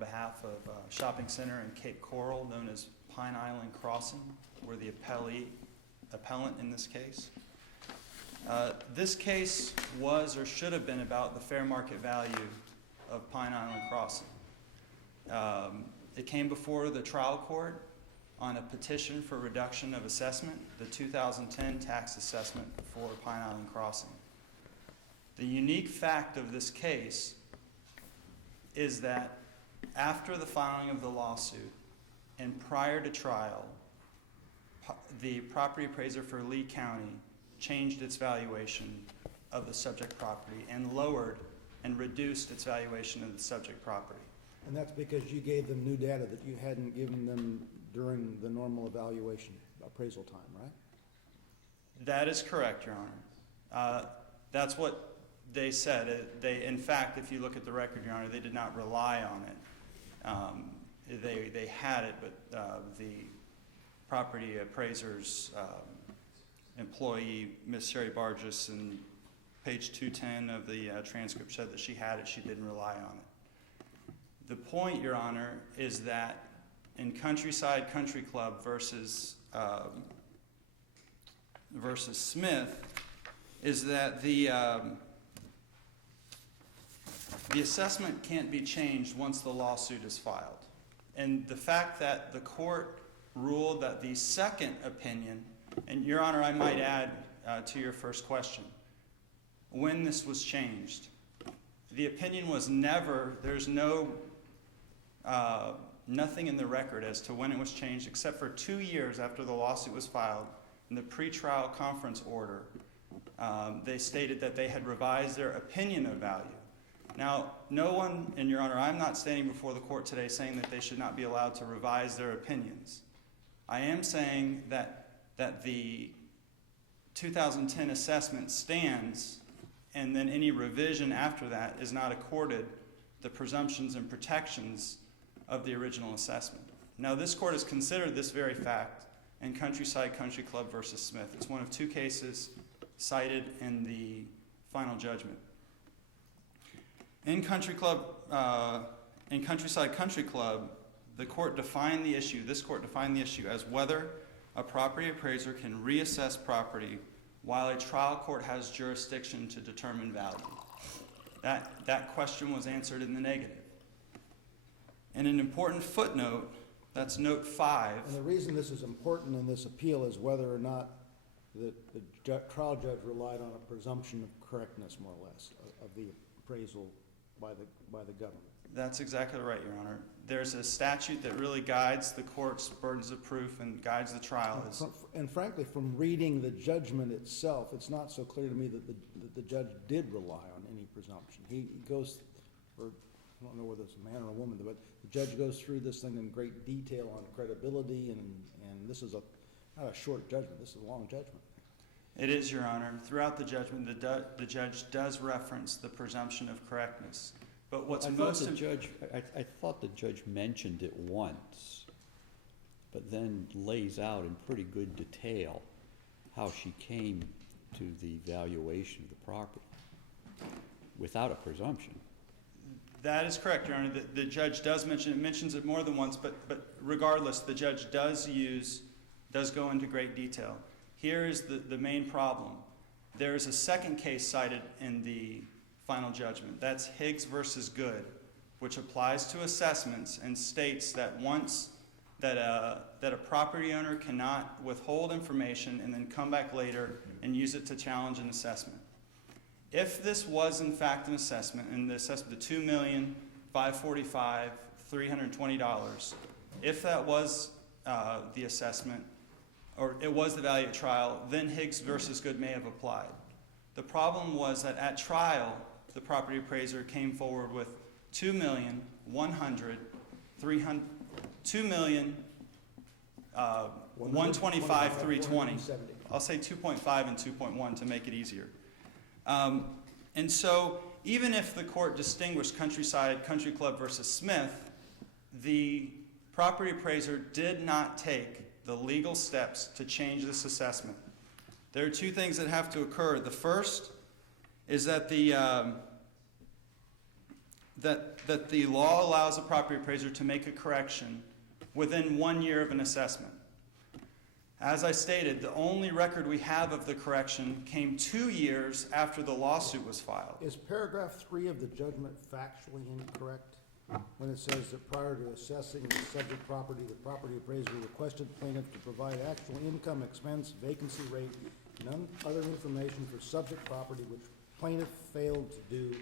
behalf of a shopping center in Cape Coral known as Pine Island Crossing. We're the appellant in this case. This case was or should have been about the fair market value of Pine Island Crossing. It came before the trial court on a petition for reduction of assessment, the 2010 tax assessment for Pine Island Crossing. The unique fact of this case is that after the filing of the lawsuit and prior to trial, the property appraiser for Lee County changed its valuation of the subject property and lowered and reduced its valuation of the subject property. And that's because you gave them new data that you hadn't given them during the normal evaluation appraisal time, right? That is correct, Your Honor. That's what they said. In fact, if you look at the record, Your Honor, they did not rely on it. They had it, but the property appraiser's employee, Ms. Sherry Bargis, in page 210 of the transcript said that she had it, she didn't rely on it. The point, Your Honor, is that in Countryside Country Club versus Smith, is that the assessment can't be changed once the lawsuit is filed. And the fact that the court ruled that the second opinion, and Your Honor, I might add to your first question, when this was changed, the opinion was never, there's nothing in the record as to when it was changed except for 2 years after the lawsuit was filed. In the pretrial conference order, they stated that they had revised their opinion of value. Now, no one, and Your Honor, I'm not standing before the court today saying that they should not be allowed to revise their opinions. I am saying that the 2010 assessment stands, and then any revision after that is not accorded the presumptions and protections of the original assessment. Now, this court has considered this very fact in Countryside Country Club versus Smith. It's one of two cases cited in the final judgment. In Countryside Country Club, this court defined the issue as whether a property appraiser can reassess property while a trial court has jurisdiction to determine value. That question was answered in the negative. And an important footnote, that's note 5. And the reason this is important in this appeal is whether or not the trial judge relied on a presumption of correctness, more or less, of the appraisal by the government. That's exactly right, Your Honor. There's a statute that really guides the court's burdens of proof and guides the trial. And frankly, from reading the judgment itself, it's not so clear to me that the judge did rely on any presumption. He goes, or I don't know whether it's a man or a woman, but the judge goes through this thing in great detail on credibility, and this is not a short judgment, this is a long judgment. It is, Your Honor. Throughout the judgment, the judge does reference the presumption of correctness. But what's I thought the judge mentioned it once, but then lays out in pretty good detail how she came to the valuation of the property without a presumption. That is correct, Your Honor. The judge does mention it, mentions it more than once, but regardless, the judge does go into great detail. Here is the main problem. There is a second case cited in the final judgment. That's Higgs versus Good, which applies to assessments and states that once that a property owner cannot withhold information and then come back later and use it to challenge an assessment. If this was in fact an assessment, and the assessment, the $2,545,320, if that was the assessment, or it was the value at trial, then Higgs versus Good may have applied. The problem was that at trial, the property appraiser came forward with $2,125,320. I'll say 2.5 and 2.1 to make it easier. And so even if the court distinguished Countryside Country Club versus Smith, the property appraiser did not take the legal steps to change this assessment. There are two things that have to occur. The first is that the that the law allows a property appraiser to make a correction within 1 year of an assessment. As I stated, the only record we have of the correction came 2 years after the lawsuit was filed. Is paragraph 3 of the judgment factually incorrect? When it says that prior to assessing the subject property, the property appraiser requested plaintiff to provide actual income, expense, vacancy rate, none other information for subject property which plaintiff failed to do.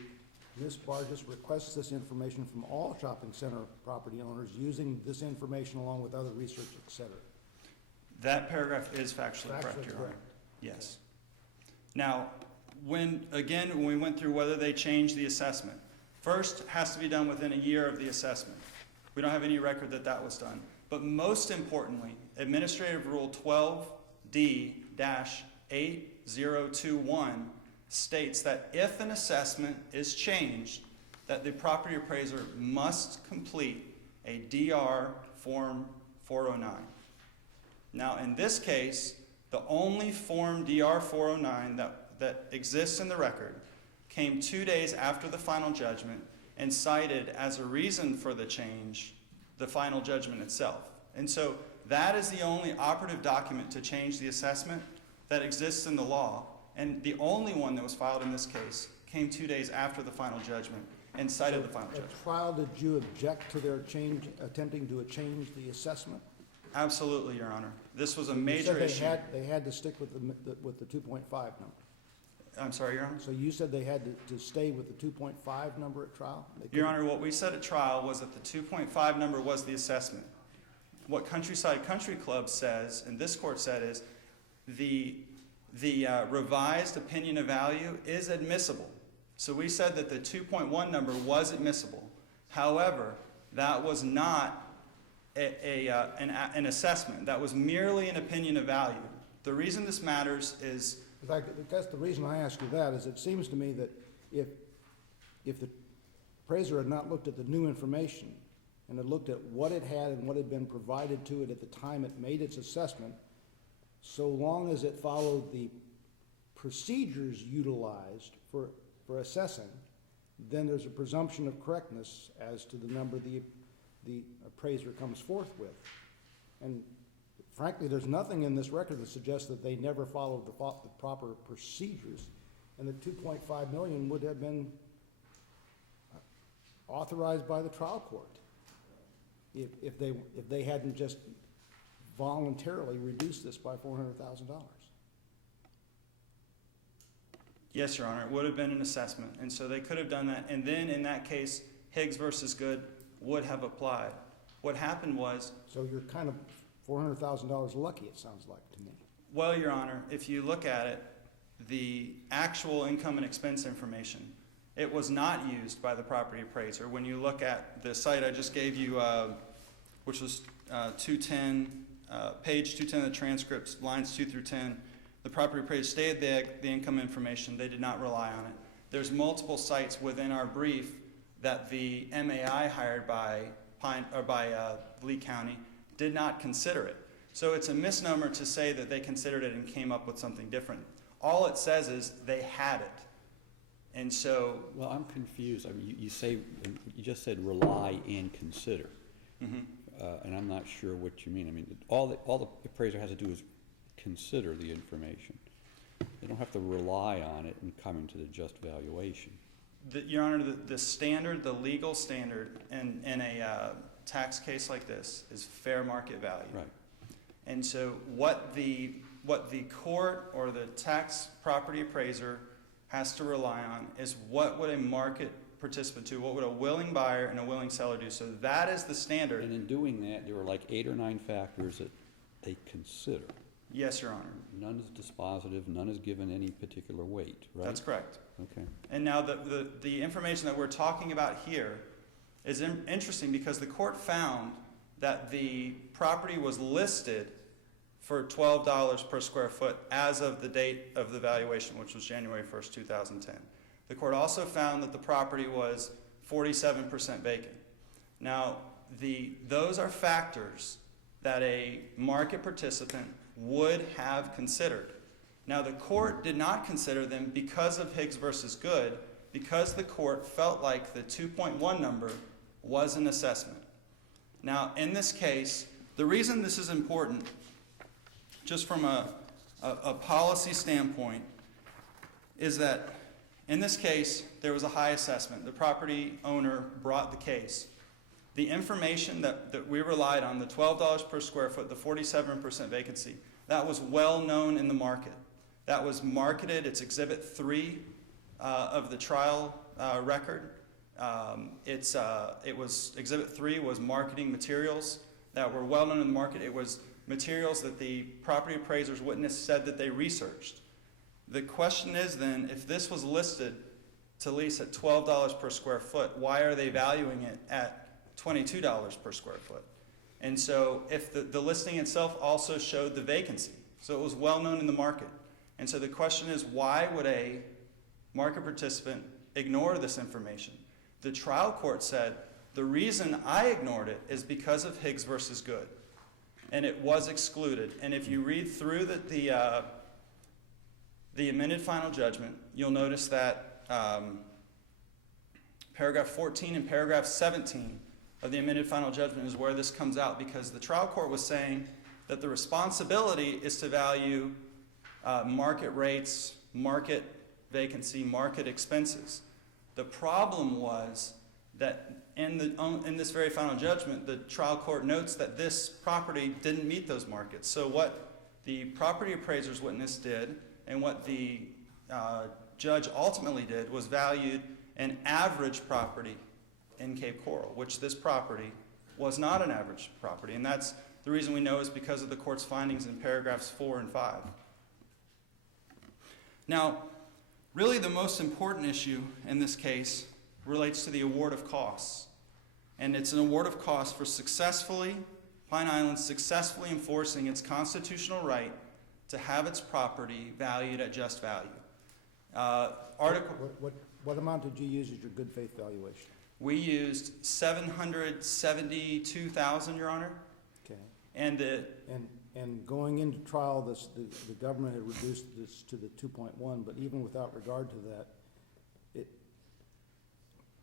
Ms. Barges requests this information from all shopping center property owners using this information along with other research, et cetera. That paragraph is factually correct, Your Honor. Yes. Now, when we went through whether they changed the assessment, first, it has to be done within a year of the assessment. We don't have any record that that was done. But most importantly, Administrative Rule 12D-8021 states that if an assessment is changed, that the property appraiser must complete a DR Form 409. Now, in this case, the only Form DR 409 that exists in the record came 2 days after the final judgment and cited as a reason for the change the final judgment itself. And so that is the only operative document to change the assessment that exists in the law, and the only one that was filed in this case came 2 days after the final judgment and cited the final judgment. At trial, did you object to their attempting to change the assessment? Absolutely, Your Honor. This was a major issue. They had to stick with the 2.5 number. I'm sorry, Your Honor? So you said they had to stay with the 2.5 number at trial? Your Honor, what we said at trial was that the 2.5 number was the assessment. What Countryside Country Club says, and this court said, is the revised opinion of value is admissible. So we said that the 2.1 number was admissible. However, that was not an assessment. That was merely an opinion of value. The reason this matters is... In fact, that's the reason I ask you that, is it seems to me that if the appraiser had not looked at the new information and had looked at what it had and what had been provided to it at the time it made its assessment, so long as it followed the procedures utilized for assessing, then there's a presumption of correctness as to the number the appraiser comes forth with. And frankly, there's nothing in this record that suggests that they never followed the proper procedures, and the 2.5 million would have been authorized by the trial court if they hadn't just voluntarily reduced this by $400,000. Yes, Your Honor, it would have been an assessment, and so they could have done that, and then in that case, Higgs versus Good would have applied. What happened was... So you're kind of $400,000 lucky, it sounds like to me. Well, Your Honor, if you look at it, the actual income and expense information, it was not used by the property appraiser. When you look at the site I just gave you, which was 210, page 210 of the transcripts, lines 2 through 10, the property appraiser stated the income information. They did not rely on it. There's multiple sites within our brief that the MAI hired by Lee County did not consider it. So it's a misnomer to say that they considered it and came up with something different. All it says is they had it. And so... Well, I'm confused. I mean, you just said rely and consider. Mm-hmm. And I'm not sure what you mean. I mean, all the appraiser has to do is consider the information. They don't have to rely on it in coming to the just valuation. Your Honor, the standard, the legal standard in a tax case like this is fair market value. Right. And so what the court or the tax property appraiser has to rely on is what would a market participant do, what would a willing buyer and a willing seller do. So that is the standard. And in doing that, there were like 8 or 9 factors that they consider. Yes, Your Honor. None is dispositive, none is given any particular weight, right? That's correct. Okay. And now the information that we're talking about here is interesting because the court found that the property was listed for $12 per square foot as of the date of the valuation, which was January 1st, 2010. The court also found that the property was 47% vacant. Now, those are factors that a market participant would have considered. Now, the court did not consider them because of Higgs versus Good, because the court felt like the 2.1 number was an assessment. Now, in this case, the reason this is important, just from a policy standpoint, is that in this case, there was a high assessment. The property owner brought the case. The information that we relied on, the $12 per square foot, the 47% vacancy, that was well known in the market. That was marketed. It's Exhibit 3 of the trial record. Exhibit 3 was marketing materials that were well known in the market. It was materials that the property appraiser's witness said that they researched. The question is then, if this was listed to lease at $12 per square foot, why are they valuing it at $22 per square foot? And so if the listing itself also showed the vacancy, so it was well known in the market. And so the question is, why would a market participant ignore this information? The trial court said, the reason I ignored it is because of Higgs versus Good. And it was excluded. And if you read through the amended final judgment, you'll notice that paragraph 14 and paragraph 17 of the amended final judgment is where this comes out, because the trial court was saying that the responsibility is to value market rates, market vacancy, market expenses. The problem was that in this very final judgment, the trial court notes that this property didn't meet those markets. So what the property appraiser's witness did and what the judge ultimately did was valued an average property in Cape Coral, which this property was not an average property. And that's the reason we know is because of the court's findings in paragraphs 4 and 5. Now, really the most important issue in this case relates to the award of costs. And it's an award of costs for Pine Island successfully enforcing its constitutional right to have its property valued at just value. What amount did you use as your good faith valuation? We used $772,000, Your Honor. Okay. And going into trial, the government had reduced this to the 2.1, but even without regard to that,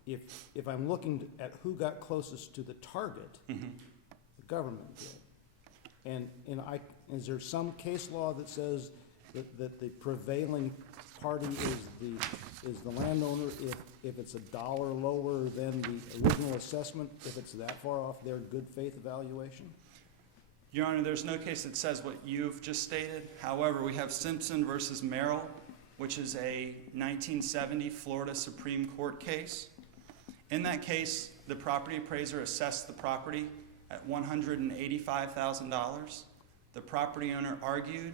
if I'm looking at who got closest to the target, the government did. And is there some case law that says that the prevailing party is the landowner if it's $1 lower than the original assessment, if it's that far off their good faith evaluation? Your Honor, there's no case that says what you've just stated. However, we have Simpson versus Merrill, which is a 1970 Florida Supreme Court case. In that case, the property appraiser assessed the property at $185,000. The property owner argued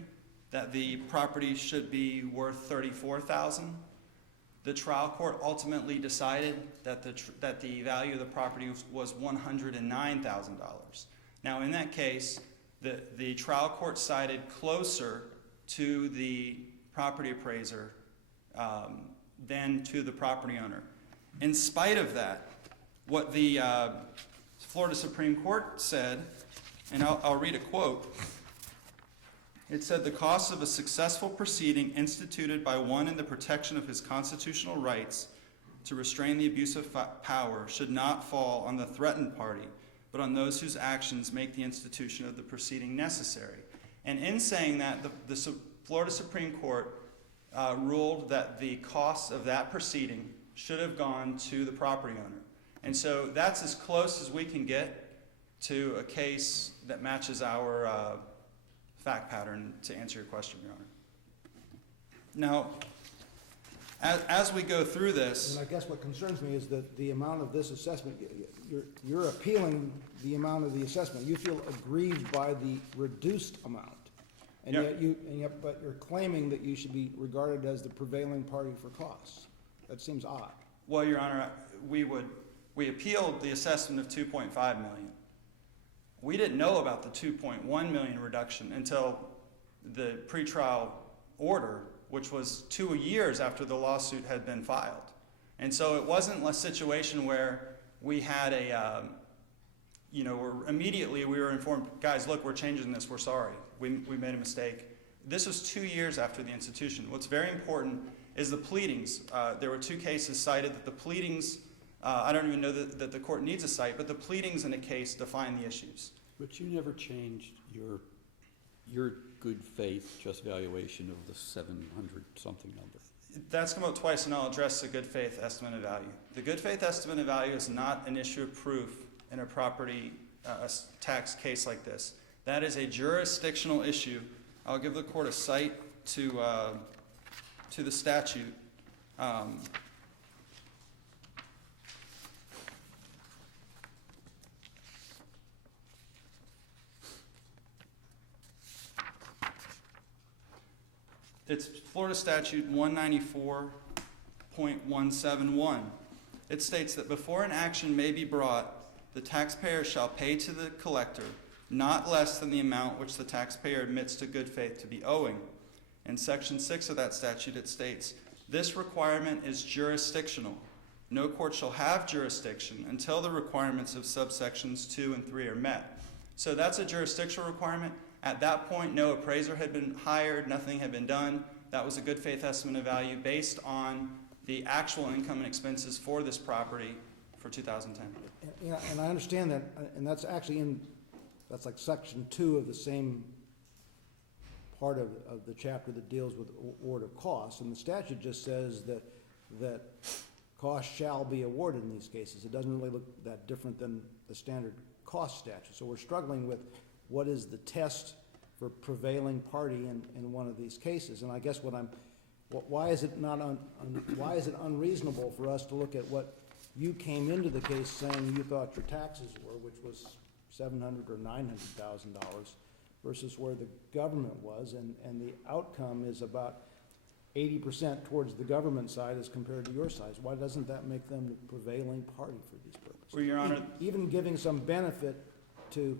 that the property should be worth $34,000. The trial court ultimately decided that the value of the property was $109,000. Now, in that case, the trial court sided closer to the property appraiser than to the property owner. In spite of that, what the Florida Supreme Court said, and I'll read a quote. It said, "The cost of a successful proceeding instituted by one in the protection of his constitutional rights to restrain the abuse of power should not fall on the threatened party, but on those whose actions make the institution of the proceeding necessary." And in saying that, the Florida Supreme Court ruled that the cost of that proceeding should have gone to the property owner. And so that's as close as we can get to a case that matches our fact pattern, to answer your question, Your Honor. Now, as we go through this... And I guess what concerns me is that the amount of this assessment, you're appealing the amount of the assessment. You feel aggrieved by the reduced amount. And but you're claiming that you should be regarded as the prevailing party for costs. That seems odd. Well, Your Honor, we appealed the assessment of $2.5 million. We didn't know about the $2.1 million reduction until the pretrial order, which was 2 years after the lawsuit had been filed. And so it wasn't a situation where we had immediately we were informed, guys, look, we're changing this, we're sorry, we made a mistake. This was 2 years after the institution. What's very important is the pleadings. There were 2 cases cited that the pleadings, I don't even know that the court needs a cite, but the pleadings in a case define the issues. But you never changed your good faith just valuation of the 700-something number. That's come up twice, and I'll address the good faith estimate of value. The good faith estimate of value is not an issue of proof in a property tax case like this. That is a jurisdictional issue. I'll give the court a cite to the statute. It's Florida Statute 194.171. It states that before an action may be brought, the taxpayer shall pay to the collector not less than the amount which the taxpayer admits to good faith to be owing. In Section 6 of that statute, it states, this requirement is jurisdictional. No court shall have jurisdiction until the requirements of subsections 2 and 3 are met. So that's a jurisdictional requirement. At that point, no appraiser had been hired, nothing had been done. That was a good faith estimate of value based on the actual income and expenses for this property for 2010. Yeah, and I understand that, and that's actually that's like section 2 of the same part of the chapter that deals with award of costs, and the statute just says that costs shall be awarded in these cases. It doesn't really look that different than the standard cost statute. So we're struggling with what is the test for prevailing party in one of these cases. And I guess why is it unreasonable for us to look at what you came into the case saying you thought your taxes were, which was $700,000 or $900,000, versus where the government was, and the outcome is about 80% towards the government side as compared to your side? Why doesn't that make them the prevailing party for these purposes? Well, Your Honor, Even giving some benefit to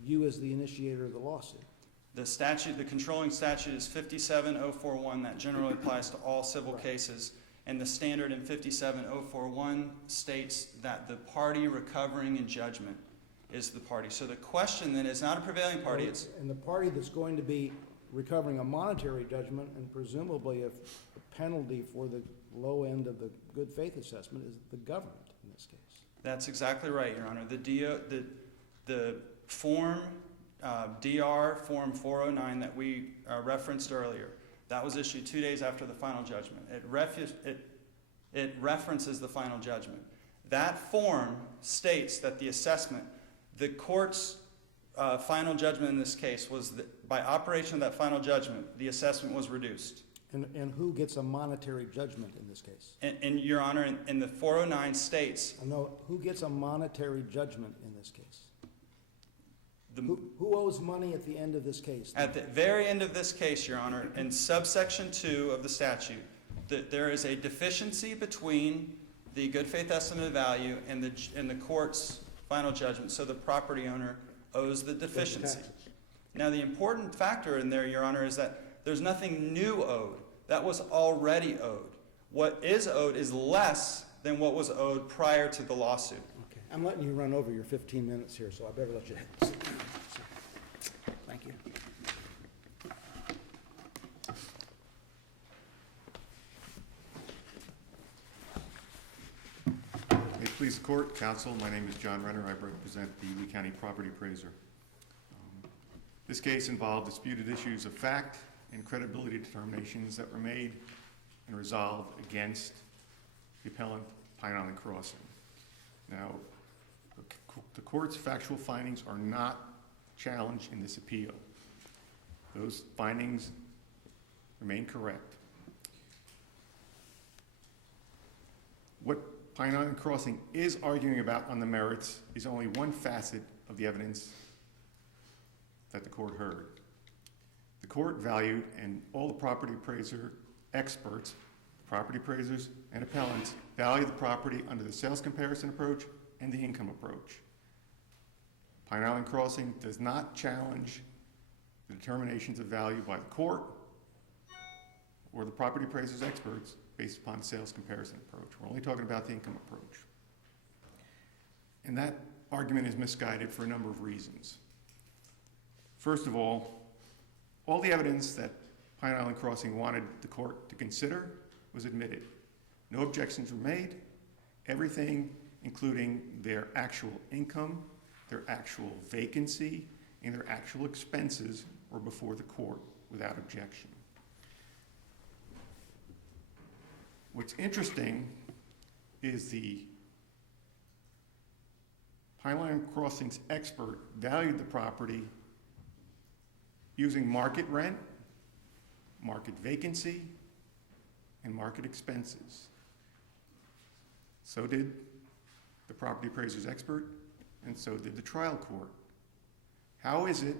you as the initiator of the lawsuit. the statute, the controlling statute is 57041. That generally applies to all civil cases. And the standard in 57041 states that the party recovering in judgment is the party. So the question then is not a prevailing party, it's... And the party that's going to be recovering a monetary judgment and presumably a penalty for the low end of the good faith assessment is the government in this case. That's exactly right, Your Honor. The form, DR Form 409 that we referenced earlier, that was issued 2 days after the final judgment. It references the final judgment. That form states that the assessment, the court's final judgment in this case was that by operation of that final judgment, the assessment was reduced. And who gets a monetary judgment in this case? And Your Honor, in the 409 states... No, who gets a monetary judgment in this case? Who owes money at the end of this case? At the very end of this case, Your Honor, in subsection 2 of the statute, that there is a deficiency between the good faith estimate of value and the court's final judgment, so the property owner owes the deficiency. Now, the important factor in there, Your Honor, is that there's nothing new owed. That was already owed. What is owed is less than what was owed prior to the lawsuit. Okay, I'm letting you run over your 15 minutes here, so I better let you sit down. Thank you. May it please the court, counsel, my name is John Renner. I represent the Lee County Property Appraiser. This case involved disputed issues of fact and credibility determinations that were made and resolved against the appellant, Pine Island Crossing. Now, the court's factual findings are not challenged in this appeal. Those findings remain correct. What Pine Island Crossing is arguing about on the merits is only one facet of the evidence that the court heard. The court valued, and all the property appraiser experts, property appraisers and appellants, value the property under the sales comparison approach and the income approach. Pine Island Crossing does not challenge the determinations of value by the court or the property appraisers experts based upon sales comparison approach. We're only talking about the income approach. And that argument is misguided for a number of reasons. First of all the evidence that Pine Island Crossing wanted the court to consider was admitted. No objections were made. Everything, including their actual income, their actual vacancy, and their actual expenses, were before the court without objection. What's interesting is the Pine Island Crossing's expert valued the property using market rent, market vacancy, and market expenses. So did the property appraiser's expert, and so did the trial court. How is it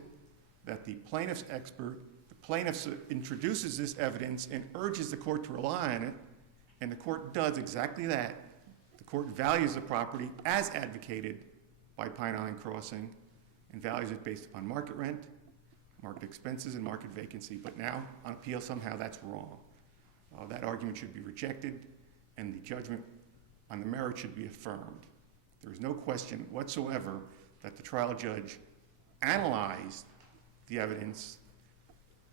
that the plaintiff's expert, the plaintiff introduces this evidence and urges the court to rely on it, and the court does exactly that? The court values the property as advocated by Pine Island Crossing and values it based upon market rent, market expenses, and market vacancy. But now, on appeal, somehow that's wrong. That argument should be rejected, and the judgment on the merit should be affirmed. There is no question whatsoever that the trial judge analyzed the evidence.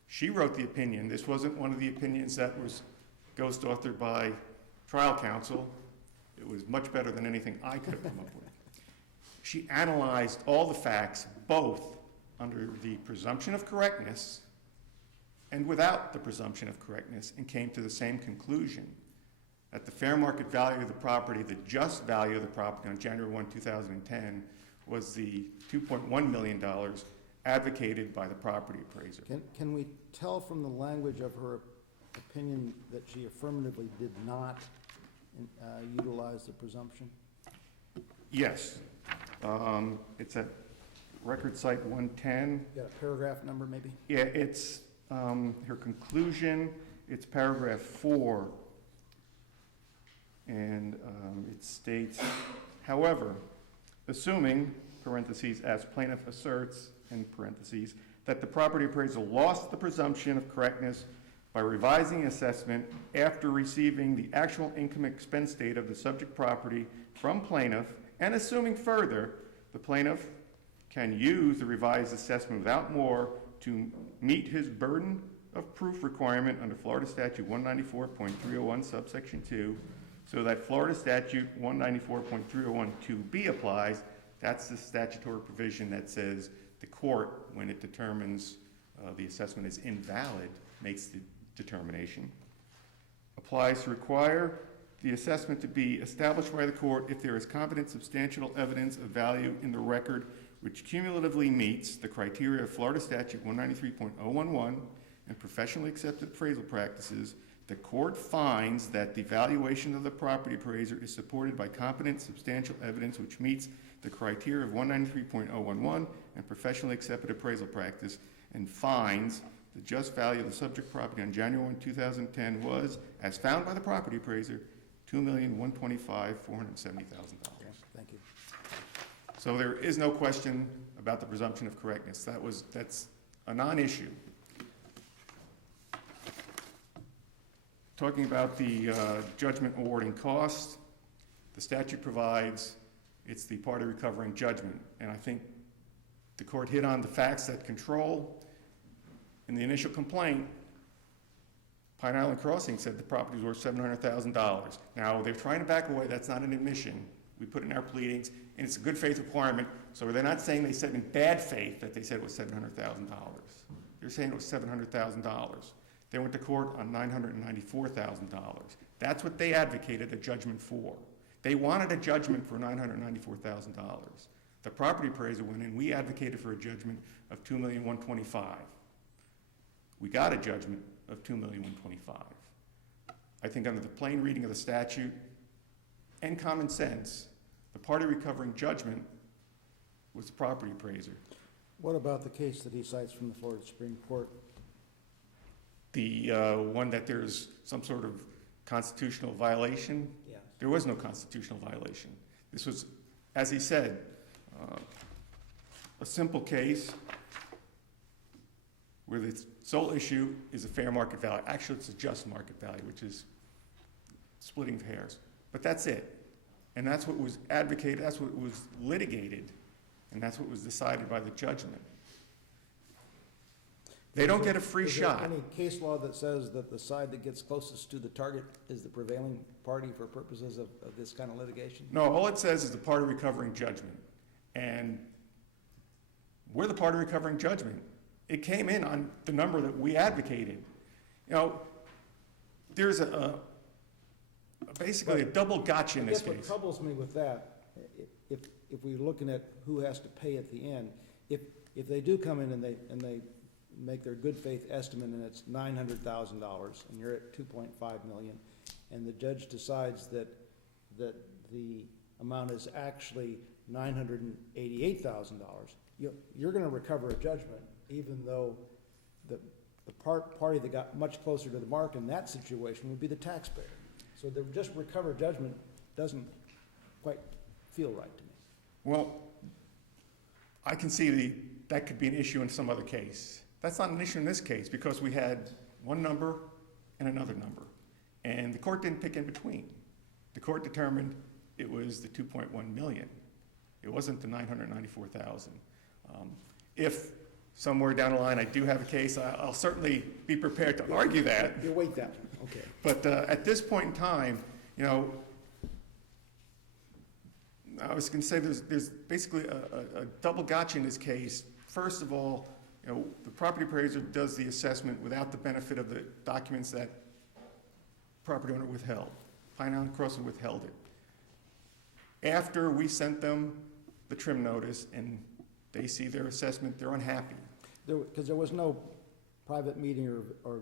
She wrote the opinion. This wasn't one of the opinions that was ghost authored by trial counsel. It was much better than anything I could have come up with. She analyzed all the facts, both under the presumption of correctness and without the presumption of correctness, and came to the same conclusion, that the fair market value of the property, the just value of the property on January 1, 2010, was the $2.1 million advocated by the property appraiser. Can we tell from the language of her opinion that she affirmatively did not utilize the presumption? Yes. It's at record site 110. You got a paragraph number, maybe? Yeah, it's her conclusion. It's paragraph 4. And it states, however, assuming, parentheses, as plaintiff asserts, in parentheses, that the property appraiser lost the presumption of correctness by revising assessment after receiving the actual income expense data of the subject property from plaintiff, and assuming further, the plaintiff can use the revised assessment without more to meet his burden of proof requirement under Florida Statute 194.301 subsection 2, so that Florida Statute 194.301(2)(b) applies. That's the statutory provision that says the court, when it determines the assessment is invalid, makes the determination. Applies to require the assessment to be established by the court if there is competent substantial evidence of value in the record which cumulatively meets the criteria of Florida Statute 193.011 and professionally accepted appraisal practices. The court finds that the valuation of the property appraiser is supported by competent substantial evidence which meets the criteria of 193.011 and professionally accepted appraisal practice, and finds the just value of the subject property on January 1, 2010 was, as found by the property appraiser, $2,125,470,000. Thank you. So there is no question about the presumption of correctness. That's a non-issue. Talking about the judgment awarding costs, the statute provides it's the party recovering judgment. And I think the court hit on the facts that control. In the initial complaint, Pine Island Crossing said the property was worth $700,000. Now, they're trying to back away. That's not an admission. We put in our pleadings, and it's a good faith requirement. So they're not saying they said in bad faith that they said it was $700,000. They're saying it was $700,000. They went to court on $994,000. That's what they advocated a judgment for. They wanted a judgment for $994,000. The property appraiser went in. We advocated for a judgment of $2,125,000. We got a judgment of $2,125,000. I think under the plain reading of the statute and common sense, the party recovering judgment was the property appraiser. What about the case that he cites from the Florida Supreme Court? The one that there's some sort of constitutional violation? Yes. There was no constitutional violation. This was, as he said, a simple case where the sole issue is a fair market value. Actually, it's a just market value, which is splitting hairs. But that's it. And that's what was advocated, that's what was litigated, and that's what was decided by the judgment. They don't get a free Is there shot. any case law that says that the side that gets closest to the target is the prevailing party for purposes of this kind of litigation? No, all it says is the party recovering judgment. And we're the party recovering judgment. It came in on the number that we advocated. You know, there's basically a double gotcha in this I guess what case. troubles me with that, if we're looking at who has to pay at the end, if they do come in and they make their good faith estimate and it's $900,000 and you're at 2.5 million, and the judge decides that the amount is actually $988,000, you're gonna recover a judgment, even though the party that got much closer to the mark in that situation would be the taxpayer. So the just recover judgment doesn't quite feel right to me. Well, I can see that could be an issue in some other case. That's not an issue in this case because we had one number and another number. And the court didn't pick in between. The court determined it was the 2.1 million. It wasn't the 994,000. If somewhere down the line I do have a case, I'll certainly be prepared to argue that. You wait that one, okay. But at this point in time, you know, I was going to say there's basically a double gotcha in this case. First of all, you know, the property appraiser does the assessment without the benefit of the documents that property owner withheld. Pine Island Crossing withheld it. After we sent them the trim notice and they see their assessment, they're unhappy. Because there was no private meeting or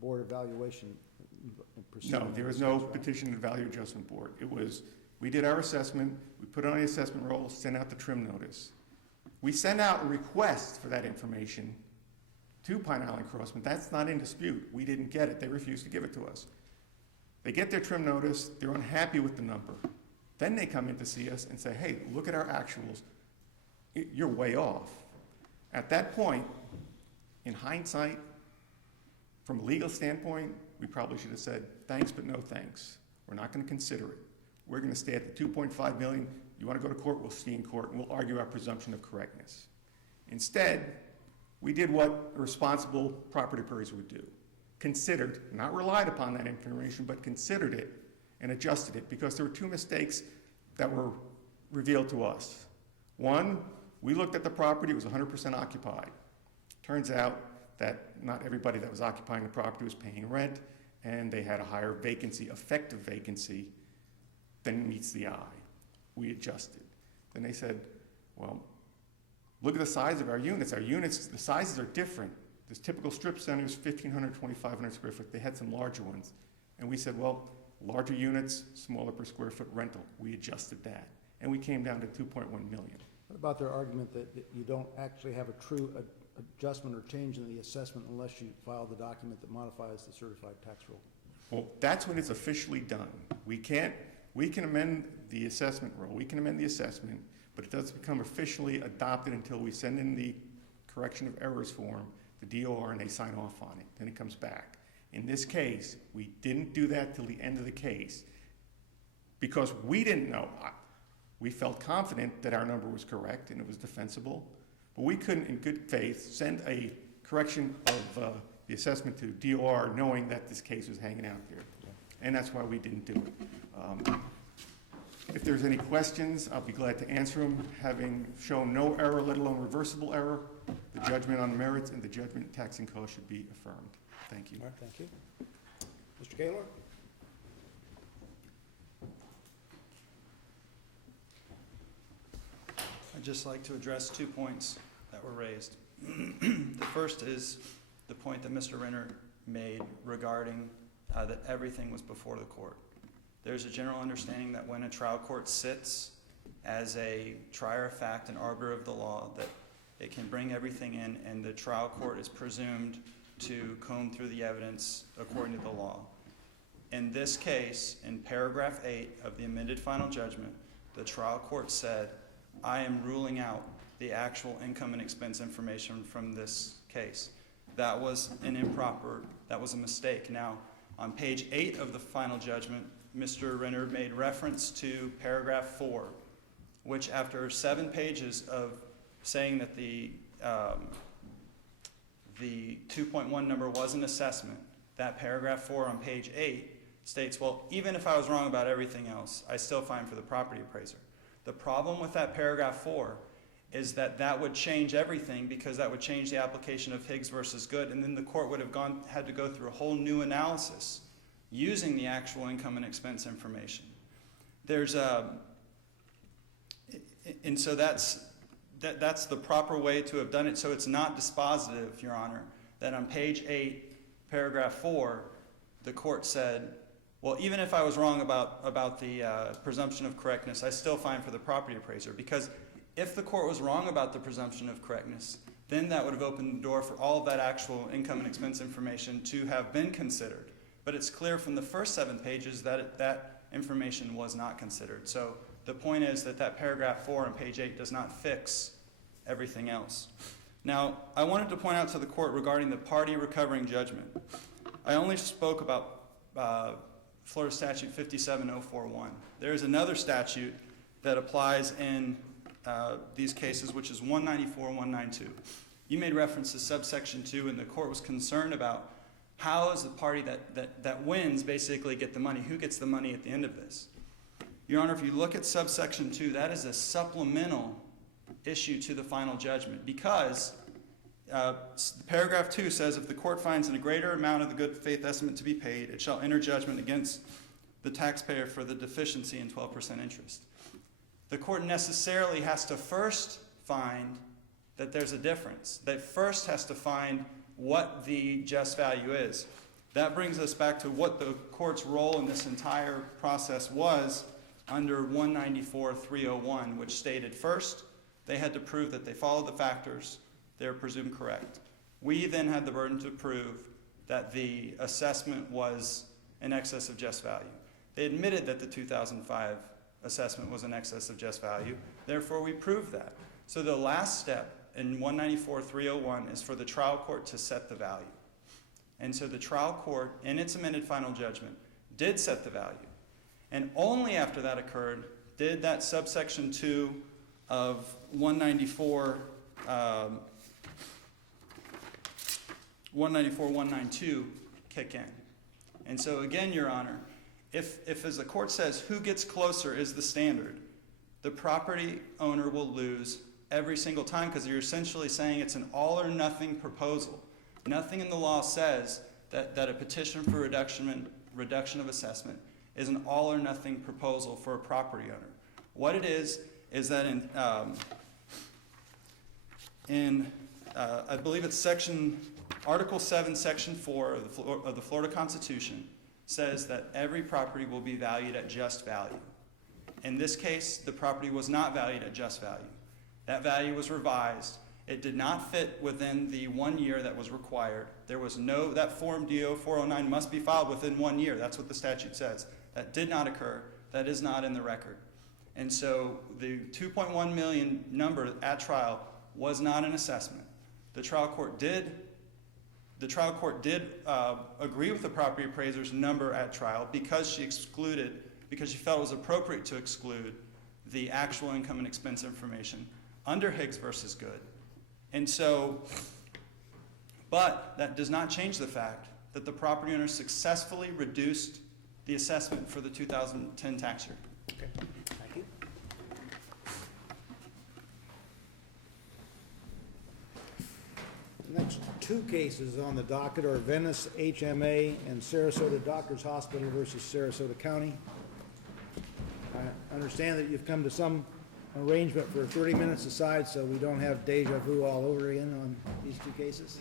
board evaluation proceeding. No, there was no petition to value adjustment board. It was, we did our assessment, we put it on the assessment roll, sent out the trim notice. We sent out a request for that information to Pine Island Crossing. That's not in dispute. We didn't get it. They refused to give it to us. They get their trim notice. They're unhappy with the number. Then they come in to see us and say, hey, look at our actuals. You're way off. At that point, in hindsight, from a legal standpoint, we probably should have said, thanks, but no thanks. We're not going to consider it. We're going to stay at the 2.5 million. You want to go to court, we'll see in court, and we'll argue our presumption of correctness. Instead, we did what a responsible property appraiser would do. Considered, not relied upon that information, but considered it and adjusted it because there were two mistakes that were revealed to us. One, we looked at the property, it was 100% occupied. Turns out that not everybody that was occupying the property was paying rent, and they had a higher vacancy, effective vacancy, than meets the eye. We adjusted. Then they said, well, look at the size of our units. Our units, the sizes are different. This typical strip center is 1,500, 2,500 square foot. They had some larger ones. And we said, well, larger units, smaller per square foot rental. We adjusted that. And we came down to 2.1 million. What about their argument that you don't actually have a true adjustment or change in the assessment unless you file the document that modifies the certified tax roll? Well, that's when it's officially done. We can amend the assessment roll, we can amend the assessment, but it doesn't become officially adopted until we send in the correction of errors form, the DOR, and they sign off on it. Then it comes back. In this case, we didn't do that till the end of the case because we didn't know. We felt confident that our number was correct and it was defensible, but we couldn't, in good faith, send a correction of the assessment to DOR knowing that this case was hanging out there. And that's why we didn't do it. If there's any questions, I'll be glad to answer them. Having shown no error, let alone reversible error, the judgment on the merits and the judgment taxing cost should be affirmed. Thank you. All right, thank you. Mr. Kaler? I'd just like to address 2 points that were raised. The first is the point that Mr. Renner made regarding that everything was before the court. There's a general understanding that when a trial court sits as a trier of fact and arbiter of the law, that it can bring everything in and the trial court is presumed to comb through the evidence according to the law. In this case, in paragraph 8 of the amended final judgment, the trial court said, I am ruling out the actual income and expense information from this case. That was that was a mistake. Now, on page 8 of the final judgment, Mr. Renner made reference to paragraph 4, which after 7 pages of saying that the the 2.1 number was an assessment, that paragraph 4 on page 8 states, well, even if I was wrong about everything else, I still find for the property appraiser. The problem with that paragraph 4 is that that would change everything, because that would change the application of Higgs versus Good, and then the court would have had to go through a whole new analysis using the actual income and expense information. And so that's the proper way to have done it. So it's not dispositive, Your Honor, that on page 8, paragraph 4, the court said, well, even if I was wrong about the presumption of correctness, I still find for the property appraiser. Because if the court was wrong about the presumption of correctness, then that would have opened the door for all of that actual income and expense information to have been considered. But it's clear from the first 7 pages that that information was not considered. So the point is that paragraph 4 on page 8 does not fix everything else. Now, I wanted to point out to the court regarding the party recovering judgment. I only spoke about Florida Statute 57041. There is another statute that applies in these cases, which is 194-192. You made reference to subsection 2, and the court was concerned about how is the party that wins basically get the money? Who gets the money at the end of this? Your Honor, if you look at subsection 2, that is a supplemental issue to the final judgment, because paragraph 2 says, if the court finds in a greater amount of the good faith estimate to be paid, it shall enter judgment against the taxpayer for the deficiency in 12% interest. The court necessarily has to first find that there's a difference. They first has to find what the just value is. That brings us back to what the court's role in this entire process was under 194-301, which stated first, they had to prove that they followed the factors, they were presumed correct. We then had the burden to prove that the assessment was in excess of just value. They admitted that the 2005 assessment was in excess of just value, therefore we proved that. So the last step in 194-301 is for the trial court to set the value. And so the trial court, in its amended final judgment, did set the value. And only after that occurred did that subsection 2 of 194-192 kick in. And so again, Your Honor, if as the court says, who gets closer is the standard, the property owner will lose every single time, because you're essentially saying it's an all or nothing proposal. Nothing in the law says that a petition for reduction of assessment is an all or nothing proposal for a property owner. What it is that in I believe it's Article 7, Section 4 of the Florida Constitution says that every property will be valued at just value. In this case, the property was not valued at just value. That value was revised. It did not fit within the 1 year that was required. There was that Form DO 409 must be filed within 1 year. That's what the statute says. That did not occur. That is not in the record. And so the 2.1 million number at trial was not an assessment. The trial court did agree with the property appraiser's number at trial because she felt it was appropriate to exclude the actual income and expense information under Higgs versus Good. And so, but that does not change the fact that the property owner successfully reduced the assessment for the 2010 tax year. Okay, thank you. The next 2 cases on the docket are Venice HMA and Sarasota Doctors Hospital versus Sarasota County. I understand that you've come to some arrangement for 30 minutes aside, so we don't have deja vu all over again on these 2 cases.